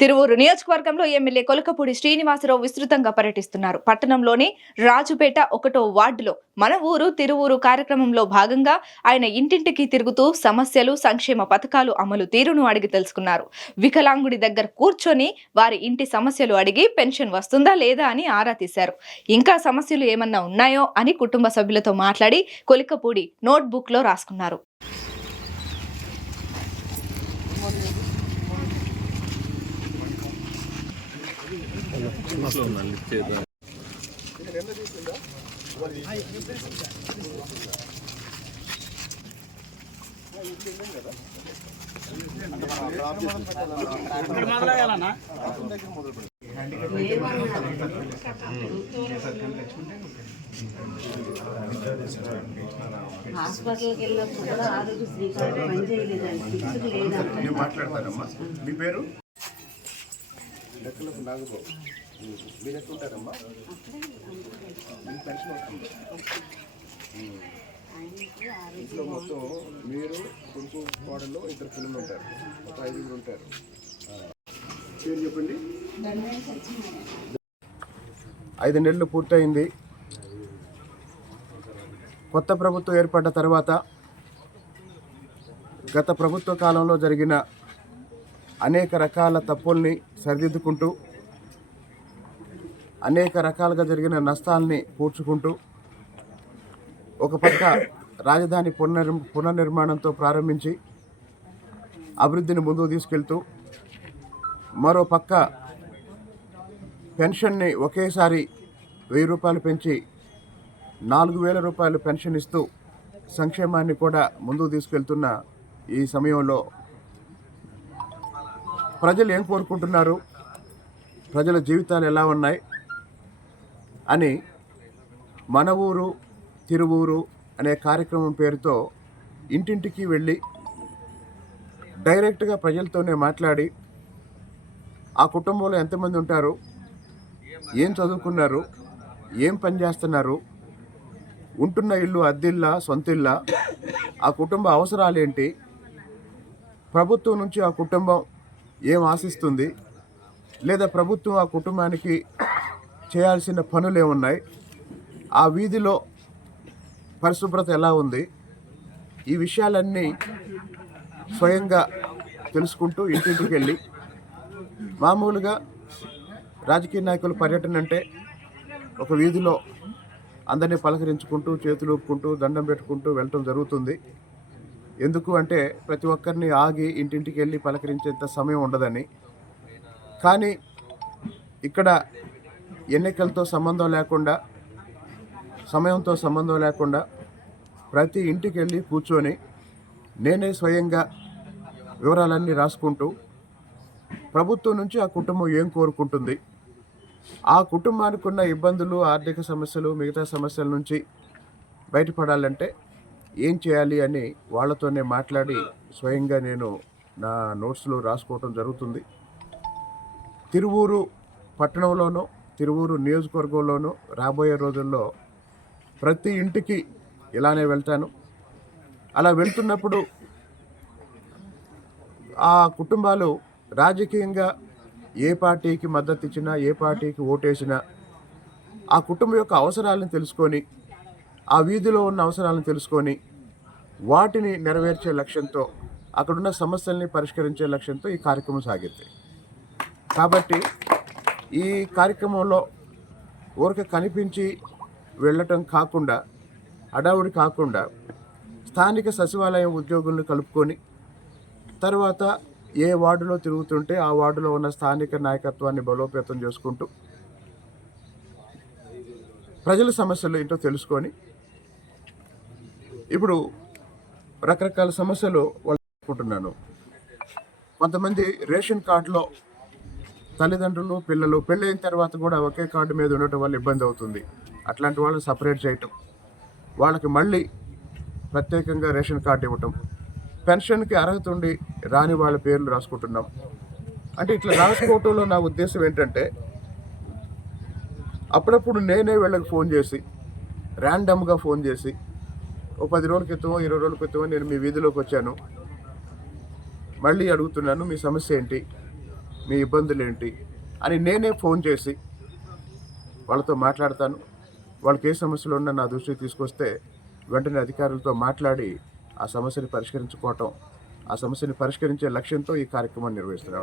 తిరువూరు నియోజకవర్గంలో ఎమ్మెల్యే కొలకపూడి శ్రీనివాసరావు విస్తృతంగా పర్యటిస్తున్నారు. పట్టణంలోని రాజుపేట ఒకటో వార్డులో మన ఊరు తిరువూరు కార్యక్రమంలో భాగంగా ఆయన ఇంటింటికి తిరుగుతూ సమస్యలు సంక్షేమ పథకాలు అమలు తీరును అడిగి తెలుసుకున్నారు. వికలాంగుడి దగ్గర కూర్చొని వారి ఇంటి సమస్యలు అడిగి పెన్షన్ వస్తుందా లేదా అని ఆరా తీశారు. ఇంకా సమస్యలు ఏమన్నా ఉన్నాయో అని కుటుంబ సభ్యులతో మాట్లాడి కొలికపూడి నోట్బుక్లో రాసుకున్నారు. హాస్పిటల్కి వెళ్ళినప్పుడు కూడా ఆరోగ్య శ్రీకారం పనిచేయలేదండి ఫిక్స్డ్ లేదండి నేను మాట్లాడతానమ్మా మీ పేరు? లెక్కలకు నాగబాబు మీరు ఎక్కడ ఉంటారమ్మా మీకు పెన్షన్ వస్తుంది ఇంట్లో మొత్తం మీరు కొడుకు కోడల్లో ఇద్దరు పిల్లలు ఉంటారు. ఒక ఐదుగురు ఉంటారు. పేరు చెప్పండి. ఐదు నెలలు పూర్తయింది. కొత్త ప్రభుత్వం ఏర్పడ్డ తర్వాత గత ప్రభుత్వ కాలంలో జరిగిన అనేక రకాల తప్పుల్ని సరిదిద్దుకుంటూ అనేక రకాలుగా జరిగిన నష్టాల్ని పూడ్చుకుంటూ ఒక పక్క రాజధాని పునర్ పునర్నిర్మాణంతో ప్రారంభించి అభివృద్ధిని ముందుకు తీసుకెళ్తూ మరో పక్క పెన్షన్ని ఒకేసారి వెయ్యి రూపాయలు పెంచి నాలుగు వేల రూపాయలు పెన్షన్ ఇస్తూ సంక్షేమాన్ని కూడా ముందుకు తీసుకెళ్తున్న ఈ సమయంలో ప్రజలు ఏం కోరుకుంటున్నారు? ప్రజల జీవితాలు ఎలా ఉన్నాయి? అని మన ఊరు తిరువూరు అనే కార్యక్రమం పేరుతో ఇంటింటికి వెళ్ళి డైరెక్ట్గా ప్రజలతోనే మాట్లాడి ఆ కుటుంబంలో ఎంతమంది ఉంటారు? ఏం చదువుకున్నారు? ఏం పని చేస్తున్నారు? ఉంటున్న ఇల్లు అద్దిల్లా సొంతిల్లా? ఆ కుటుంబ అవసరాలేంటి? ప్రభుత్వం నుంచి ఆ కుటుంబం ఏం ఆశిస్తుంది? లేదా ప్రభుత్వం ఆ కుటుంబానికి చేయాల్సిన పనులు ఏమున్నాయి? ఆ వీధిలో పరిశుభ్రత ఎలా ఉంది? ఈ విషయాలన్నీ స్వయంగా తెలుసుకుంటూ ఇంటింటికి వెళ్ళి మామూలుగా రాజకీయ నాయకుల పర్యటన అంటే ఒక వీధిలో అందరినీ పలకరించుకుంటూ చేతులు ఊపుకుంటూ దండం పెట్టుకుంటూ వెళ్ళటం జరుగుతుంది. ఎందుకు అంటే ప్రతి ఒక్కరిని ఆగి ఇంటింటికి వెళ్ళి పలకరించేంత సమయం ఉండదని. కానీ ఇక్కడ ఎన్నికలతో సంబంధం లేకుండా సమయంతో సంబంధం లేకుండా ప్రతి ఇంటికి వెళ్ళి కూర్చొని నేనే స్వయంగా వివరాలన్నీ రాసుకుంటూ ప్రభుత్వం నుంచి ఆ కుటుంబం ఏం కోరుకుంటుంది? ఆ కుటుంబానికి ఉన్న ఇబ్బందులు ఆర్థిక సమస్యలు మిగతా సమస్యల నుంచి బయటపడాలంటే ఏం చేయాలి అని వాళ్ళతోనే మాట్లాడి స్వయంగా నేను నా నోట్స్లో రాసుకోవటం జరుగుతుంది. తిరువూరు పట్టణంలోనూ తిరువూరు నియోజకవర్గంలోనూ రాబోయే రోజుల్లో ప్రతి ఇంటికి ఇలానే వెళ్తాను. అలా వెళ్తున్నప్పుడు ఆ కుటుంబాలు రాజకీయంగా ఏ పార్టీకి మద్దతు ఇచ్చినా ఏ పార్టీకి ఓటేసినా ఆ కుటుంబం యొక్క అవసరాలను తెలుసుకొని ఆ వీధిలో ఉన్న అవసరాలను తెలుసుకొని వాటిని నెరవేర్చే లక్ష్యంతో అక్కడున్న సమస్యల్ని పరిష్కరించే లక్ష్యంతో ఈ కార్యక్రమం సాగింది. కాబట్టి ఈ కార్యక్రమంలో ఊరిక కనిపించి వెళ్ళటం కాకుండా హడావుడి కాకుండా స్థానిక సచివాలయం ఉద్యోగులను కలుపుకొని తర్వాత ఏ వార్డులో తిరుగుతుంటే ఆ వార్డులో ఉన్న స్థానిక నాయకత్వాన్ని బలోపేతం చేసుకుంటూ ప్రజల సమస్యలు ఏంటో తెలుసుకొని ఇప్పుడు రకరకాల సమస్యలు వాళ్ళు అనుకుంటున్నాను కొంతమంది రేషన్ కార్డులో తల్లిదండ్రులు పిల్లలు పెళ్ళైన తర్వాత కూడా ఒకే కార్డు మీద ఉండటం వల్ల ఇబ్బంది అవుతుంది. అట్లాంటి వాళ్ళు సపరేట్ చేయటం వాళ్ళకి మళ్ళీ ప్రత్యేకంగా రేషన్ కార్డు ఇవ్వటం పెన్షన్కి అర్హత ఉండి రాని వాళ్ళ పేర్లు రాసుకుంటున్నాం. అంటే ఇట్లా రాసుకోవటంలో నా ఉద్దేశం ఏంటంటే అప్పుడప్పుడు నేనే వీళ్ళకి ఫోన్ చేసి ర్యాండమ్గా ఫోన్ చేసి ఓ పది రోజుల క్రితమో ఇరవై రోజుల క్రితమో నేను మీ వీధిలోకి వచ్చాను. మళ్ళీ అడుగుతున్నాను మీ సమస్య ఏంటి? మీ ఇబ్బందులు ఏంటి? అని నేనే ఫోన్ చేసి వాళ్ళతో మాట్లాడతాను. వాళ్ళకి ఏ సమస్యలు ఉన్నా నా దృష్టికి తీసుకొస్తే వెంటనే అధికారులతో మాట్లాడి ఆ సమస్యని పరిష్కరించుకోవటం ఆ సమస్యని పరిష్కరించే లక్ష్యంతో ఈ కార్యక్రమాన్ని నిర్వహిస్తున్నాను.